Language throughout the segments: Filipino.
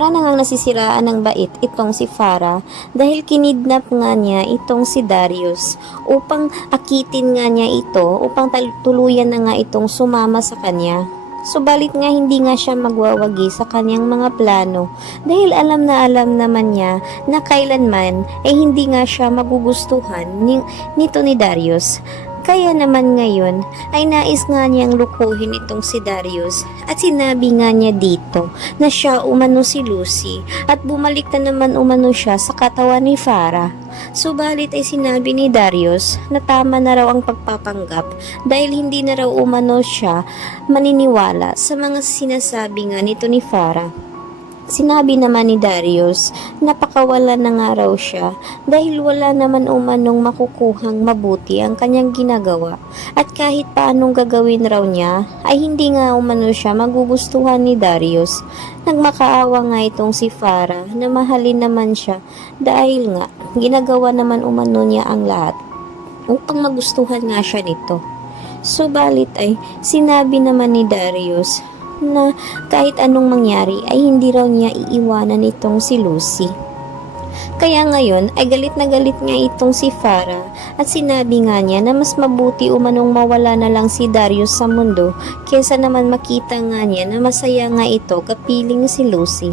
Para na ngang nasisiraan ng bait itong si Farah dahil kinidnap nga niya itong si Darius upang akitin nga niya ito upang tuluyan na nga itong sumama sa kanya. Subalit nga hindi nga siya magwawagi sa kanyang mga plano dahil alam naman niya na kailanman ay hindi nga siya magugustuhan nito ni Darius. Kaya naman ngayon ay nais nga niyang lukuhin itong si Darius at sinabi nga niya dito na siya umano si Lucy at bumalik na naman umano siya sa katawan ni Farah. Subalit ay sinabi ni Darius na tama na raw ang pagpapanggap dahil hindi na raw umano siya maniniwala sa mga sinasabi nga nito ni Farah. Sinabi naman ni Darius na pakawala na nga raw siya dahil wala naman umanong makukuhang mabuti ang kanyang ginagawa at kahit paanong gagawin raw niya ay hindi nga umano siya magugustuhan ni Darius. Nagmakaawa nga itong si Farah na mahalin naman siya dahil nga ginagawa naman umano niya ang lahat upang magustuhan nga siya nito. Subalit ay sinabi naman ni Darius na kahit anong mangyari ay hindi raw niya iiwanan itong si Lucy. Kaya ngayon ay galit na galit nga itong si Farah at sinabi nga niya na mas mabuti umanong mawala na lang si Darius sa mundo kaysa naman makita nga niya na masaya nga ito kapiling si Lucy.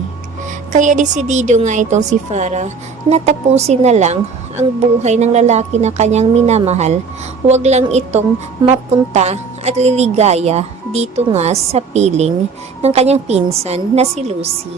Kaya desidido nga itong si Farah na tapusin na lang ang buhay ng lalaki na kanyang minamahal, wag lang itong mapunta at liligaya dito nga sa piling ng kanyang pinsan na si Lucy.